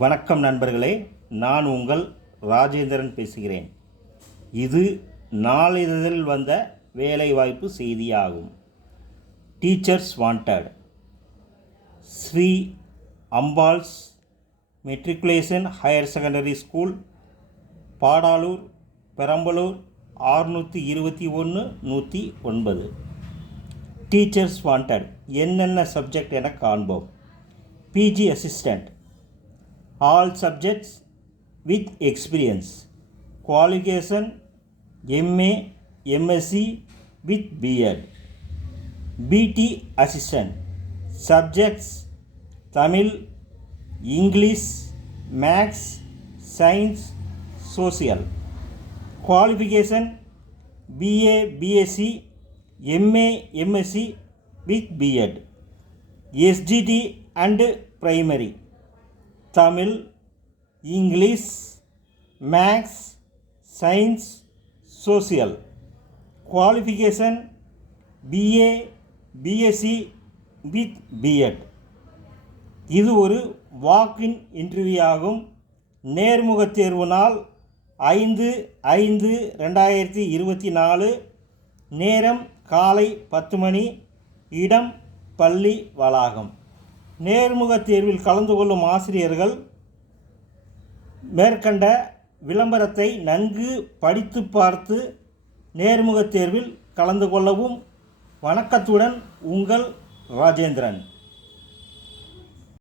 வணக்கம் நண்பர்களே, நான் உங்கள் ராஜேந்திரன் பேசுகிறேன். இது நாளிதழில் வந்த வேலைவாய்ப்பு செய்தியாகும். Teachers wanted. Sri Ambals matriculation higher secondary school, Padalur, Perambalur 621-109. Teachers wanted. என்னென்ன சப்ஜெக்ட் என காண்போம். PG assistant, all subjects with experience, qualification MA MSc with B.Ed. BT assistant, subjects Tamil, English, Maths, Science, Social. Qualification BA BSc MA MSc with B.Ed. SGT and primary Tamil, English, Maths, Science, Social. Qualification BA, BSc with B.Ed. இது ஒரு வாக்-இன் interview ஆகும். நேர்முகத் தேர்வு நாள் 5/5/2024. நேரம் காலை 10 மணி. இடம் பள்ளி வளாகம். நேர்முகத் தேர்வில் கலந்து கொள்ளும் ஆசிரியர்கள் மேற்கண்ட விளம்பரத்தை நன்கு படித்து பார்த்து நேர்முகத் தேர்வில் கலந்து கொள்ளவும். வணக்கத்துடன் உங்கள் ராஜேந்திரன்.